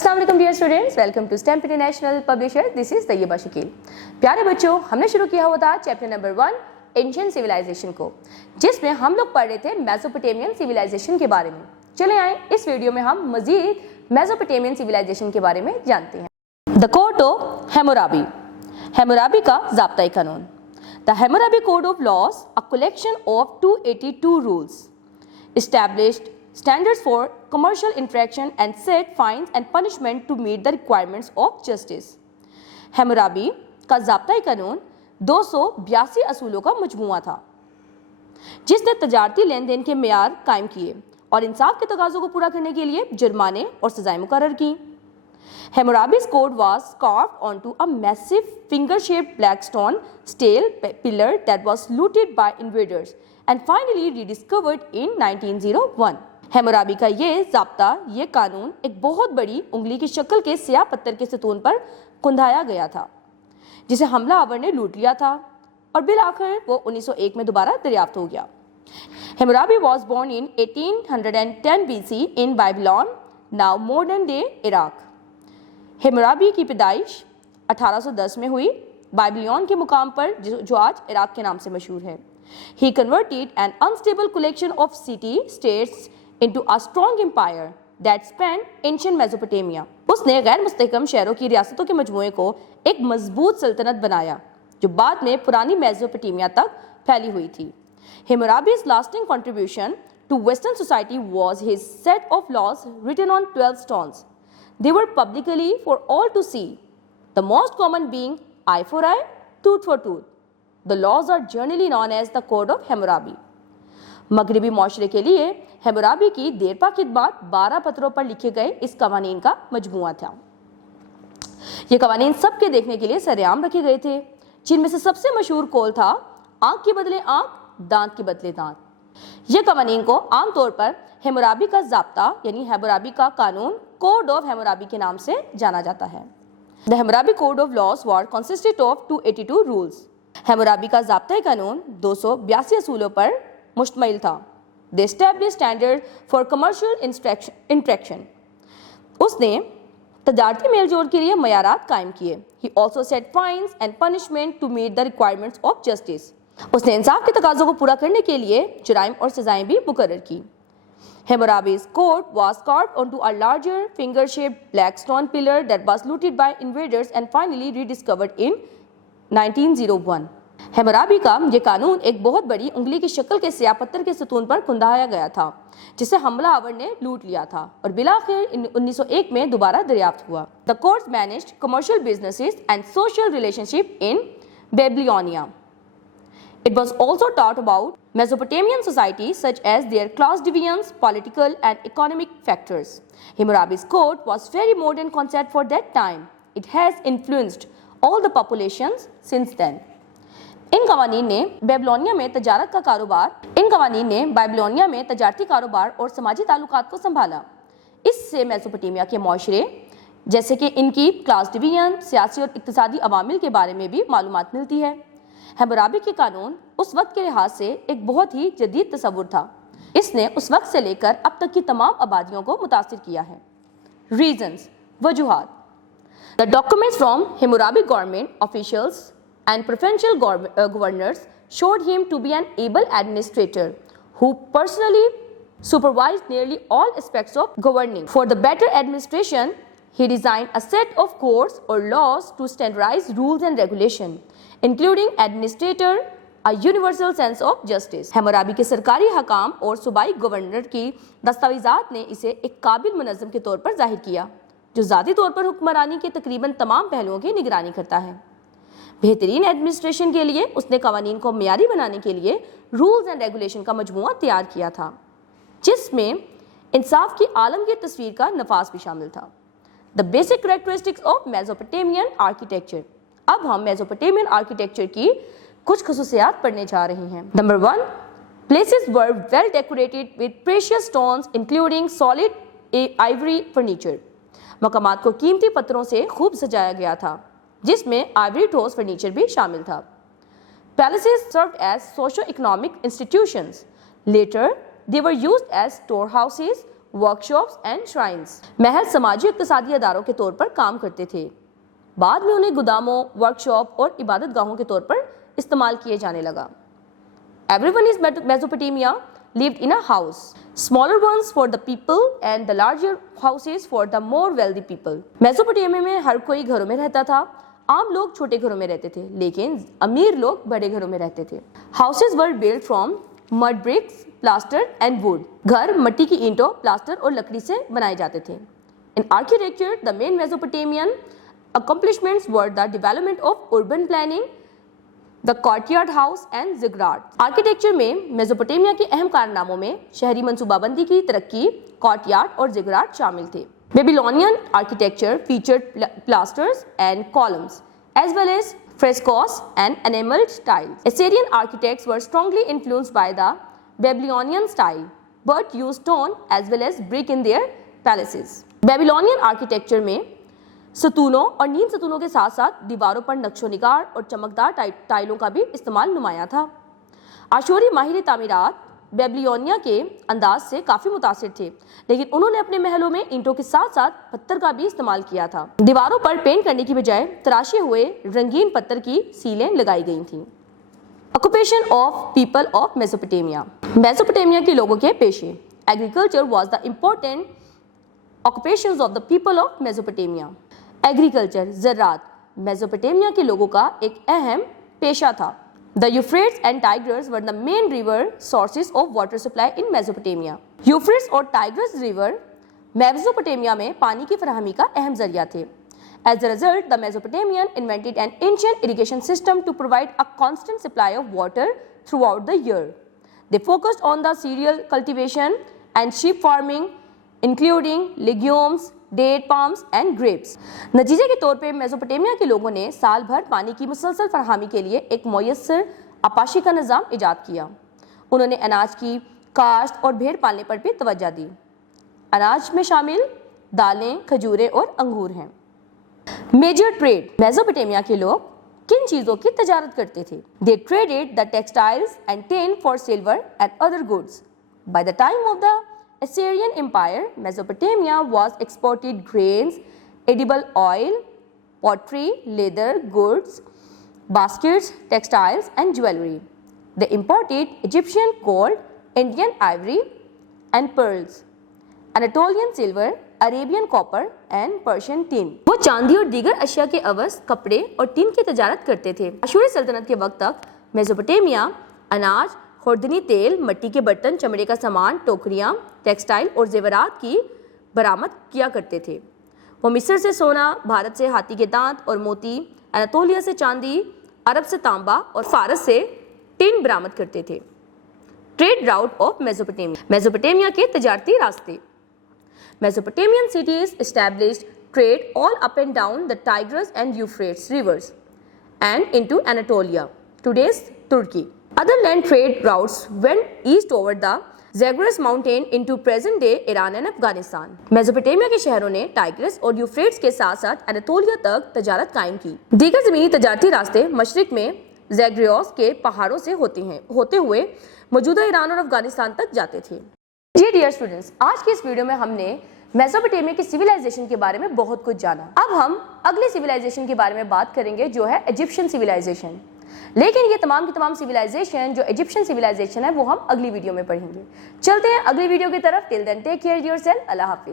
अस्सलाम वालेकुम dear students, welcome to stamp international publisher. This is Tayyaba Shakeel. प्यारे बच्चों, हमने शुरू किया हुआ था चैप्टर नंबर 1 एंशिएंट सिविलाइजेशन को, जिसमें हम लोग पढ़ रहे थे मेसोपोटामियन सिविलाइजेशन के बारे में। चले आए इस वीडियो में हम मजीद मेसोपोटामियन सिविलाइजेशन के बारे में जानते हैं। The code of Hammurabi, Hammurabi का ज़ाब्ता कानून। The Hammurabi code of laws, a collection of 282 rules established standards for commercial infraction and set fines and punishment to meet the requirements of justice. हैम्मुराबी का ज़ाब्ता-ए कानून 282 असूलों का मजमूआ था, जिसने तजारती लेन देन के मेयार कायम किए और इंसाफ के तकाज़ों को पूरा करने के लिए जुर्माने और सजाएं मुकर्रर की। Hammurabi's code was carved onto a massive finger-shaped black stone stele pillar that was looted by invaders and finally rediscovered in 1901. हैम्मुराबी का ये ज़ाब्ता, ये कानून एक बहुत बड़ी उंगली की शक्ल के स्याह पत्थर के सतून पर कुंधाया गया था, जिसे हमला आवर ने लूट लिया था और बिल आखिर वो 1901 में दोबारा दरियाफ्त हो गया। हैम्मुराबी was born in 1810 BC in Babylon, now modern day Iraq. हैम्मुराबी की पैदाइश 1810 में हुई बाबिलोन के मुकाम पर, जो आज इराक के नाम से मशहूर है। He converted an unstable collection of city-states into a strong empire that spanned ancient Mesopotamia. उसने गैर मुस्तहकम शहरों की रियासतों के मजमूए को एक मजबूत सल्तनत बनाया, जो बाद में पुरानी मेसोपोटामिया तक फैली हुई थी। Hammurabi's lasting contribution to Western society was his set of laws written on 12 stones. They were publicly for all to see, the most common being eye for eye, tooth for tooth. The laws are generally known as the Code of Hammurabi. मगरिबी माशरे के लिए हैम्मुराबी की देरपा खिदमत 12 पत्रों पर लिखे गए इस कवानीन का मजमूआ था। ये कवानीन सबके देखने के लिए सरेआम रखे गए थे, जिनमें से सबसे मशहूर कौल था आंख के बदले आंख, दांत के बदले दांत। ये कवानीन को आमतौर पर हैम्मुराबी का ज़ाब्ता यानी हैम्मुराबी का कानून, कोड ऑफ हैम्मुराबी के नाम से जाना जाता है। The Hammurabi code of laws was consisted of 282 rules. Hammurabi का ज़ाब्ता कानून 282 असूलों पर मुश्तमिल था। They established standard for commercial infraction. उसने तजारती मेलजोल के लिए मयारात कायम किए। He also set fines and punishment to meet the requirements of justice. उसने इंसाफ के तकाज़ों को पूरा करने के लिए जुराइम और सजाएं भी मुकर्रर की। Hammurabi's code was carved onto a larger finger-shaped black stone pillar that was looted by invaders and finally rediscovered in 1901. हैम्मुराबी का ये कानून एक बहुत बड़ी उंगली की शक्ल के स्याह पत्थर के सतून पर कुंधाया गया था, जिसे हमला आवर ने लूट लिया था और बिलाखिर 1901 में दोबारा दरियाफ्त हुआ। The courts managed commercial businesses and social relationship in Babylonia. It was also taught about Mesopotamian society such as their class divisions, political and economic factors. Hammurabi's code was very modern concept for that time. It has influenced all the populations since then. इन कवानीन ने Babylonia में तजारती कारोबार और समाजी ताल्लुकात को संभाला। इससे मेसोपोटामिया के माशरे, जैसे कि इनकी क्लास डिवीजन, सियासी और इक्तिसादी अवामिल के बारे में भी मालूमात मिलती है। हैम्मुराबी के कानून उस वक्त के लिहाज से एक बहुत ही जदीद तस्वुर था। इसने उस वक्त से लेकर अब तक की तमाम आबादियों को मुतासिर किया है। रीजन्स, वजूहात। The documents from Hammurabi government officials and provincial governors showed him to be an able administrator who personally supervised nearly all aspects of governing. For the better administration, he designed a set of codes or laws to standardize rules and regulation, including administrator, a universal sense of justice. हैम्मुराबी के सरकारी हकाम और सूबाई governor की दस्तावेज़ात ने इसे एक काबिल मुनज़्ज़म के तौर पर जाहिर किया, जो ज़ाती तौर पर हुक्मरानी के तकरीबन तमाम पहलुओं की निगरानी करता है। बेहतरीन एडमिनिस्ट्रेशन के लिए उसने कवानीन को मियारी बनाने के लिए रूल्स एंड रेगुलेशन का मजमूआ तैयार किया था, जिसमें इंसाफ की आलमगीर तस्वीर का नफाज भी शामिल था। The basic characteristics of Mesopotamian architecture. अब हम मेसोपोटामियन आर्किटेक्चर की कुछ खसूसियात पढ़ने जा रहे हैं। Number 1, places were well decorated with precious stones including solid ivory furniture. मकामात को कीमती पत्थरों से खूब सजाया गया था, जिसमें आइवरी ठोस फर्नीचर भी शामिल था। Palaces served as socio-economic institutions. Later, they were used as storehouses workshops and shrines. महल समाजी इक्तिसादी अदारों के तौर पर काम करते थे। बाद में उन्हें गुदामों, वर्कशॉप और इबादत गाहों के तौर पर इस्तेमाल किए जाने लगा। Everyone in Mesopotamia lived in a house, smaller ones for the people and the larger houses for the more wealthy people. Mesopotamia में हर कोई घरों में रहता था। आम लोग छोटे घरों में रहते थे, लेकिन अमीर लोग बड़े घरों में रहते थे। Houses were built from mud bricks, plaster and wood. घर मिट्टी की ईंटों, प्लास्टर और लकड़ी से बनाए जाते थे। In architecture, the main Mesopotamian accomplishments were the development of urban planning, the courtyard house and ziggurat. Architecture में मेसोपोटामिया के अहम कारनामों में शहरी मंसूबाबंदी की तरक्की, courtyard और ziggurat शामिल थे। Babylonian architecture featured plasters and columns, as well as frescoes and enameled tiles. Assyrian architects were strongly influenced by the Babylonian style, but used stone as well as brick in their palaces. Babylonian architecture में सतूनों और नीम सतूनों के साथ साथ दीवारों पर नक्शो निगार और चमकदार टाइलों का भी इस्तेमाल नुमाया था। आशूरी माहिर तामीरात बेबीलोनिया के अंदाज से काफी मुतासिर थे, लेकिन उन्होंने अपने महलों में ईंटों के साथ साथ पत्थर का भी इस्तेमाल किया था। दीवारों पर पेंट करने की बजाय तराशे हुए रंगीन पत्थर की सीलें लगाई गई थीं। Occupation of people of Mesopotamia. Mesopotamia के लोगों के पेशे। Agriculture was the important occupations of the people of Mesopotamia. Agriculture, ज़राअत मेसोपोटामिया के लोगों का एक अहम पेशा था। The Euphrates and Tigris were the main river sources of water supply in Mesopotamia. Euphrates और टाइग्रिस रिवर मेसोपोटामिया में पानी की फराहमी का अहम जरिया थे। As a result, the Mesopotamian invented an ancient irrigation system to provide a constant supply of water throughout the year. They focused on the cereal cultivation and sheep farming, including legumes, date, palms and grapes. नतीजे के तौर पे Mesopotamia के लोगों ने साल भर पानी की मुसलसल फराहमी के लिए एक मुयस्सर आपाशी का निज़ाम इजाद किया। उन्होंने अनाज की काश्त और भेड़ पालने पर भी तवज्जो दी। अनाज में शामिल दालें, खजूरें और अंगूर हैं। Major trade. मेसोपोटामिया के लोग किन चीज़ों की तजारत करते थे? They traded the textiles and tin for silver and other goods. By the time of the Assyrian Empire, Mesopotamia was exported grains, edible oil, pottery, leather, goods, baskets, textiles, and jewelry. They imported Egyptian gold, Indian ivory, and pearls, Anatolian silver, Arabian copper, and Persian tin. वो चांदी और दीगर अशिया के अवस, कपड़े और tin की तजारत करते थे। अशूरी सल्तनत के वक्त तक मेसोपोटामिया अनाज, खुर्दनी तेल, मिट्टी के बर्तन, चमड़े का सामान, टोकरियाँ, टेक्सटाइल और जेवरात की बरामद किया करते थे। वो मिस्र से सोना, भारत से हाथी के दांत और मोती, अनातोलिया से चांदी, अरब से तांबा और फारस से टिन बरामद करते थे। Trade route of Mesopotamia. Mesopotamia के तजारती रास्ते। Mesopotamian cities established trade all up and down the Tigris and Euphrates reverse and into Anatolia, today's Turkey. Other land trade routes went east over the Zagros mountain into present day Iran and Afghanistan. Mesopotamia के शहरों ने Tigris और Euphrates के साथ साथ एनातोलिया तक तजारत कायम की। दीगर ज़मीनी तजारती रास्ते मशरिक में ज़ैग्रियोस के पहाड़ों से होते हुए मौजूदा ईरान और अफगानिस्तान तक जाते थे। जी डियर स्टूडेंट्स, आज की इस वीडियो में हमने मेसोपोटामिया की सिविलाइजेशन के बारे में बहुत कुछ जाना। अब हम अगले सिविलाइजेशन के बारे में बात करेंगे जो है इजिप्शियन सिविलाइजेशन। लेकिन ये तमाम की तमाम सिविलाइजेशन जो इजिप्शियन सिविलाइजेशन है वो हम अगली वीडियो में पढ़ेंगे। चलते हैं अगली वीडियो की तरफ। Till then take care yourself. अल्लाह हाफिज।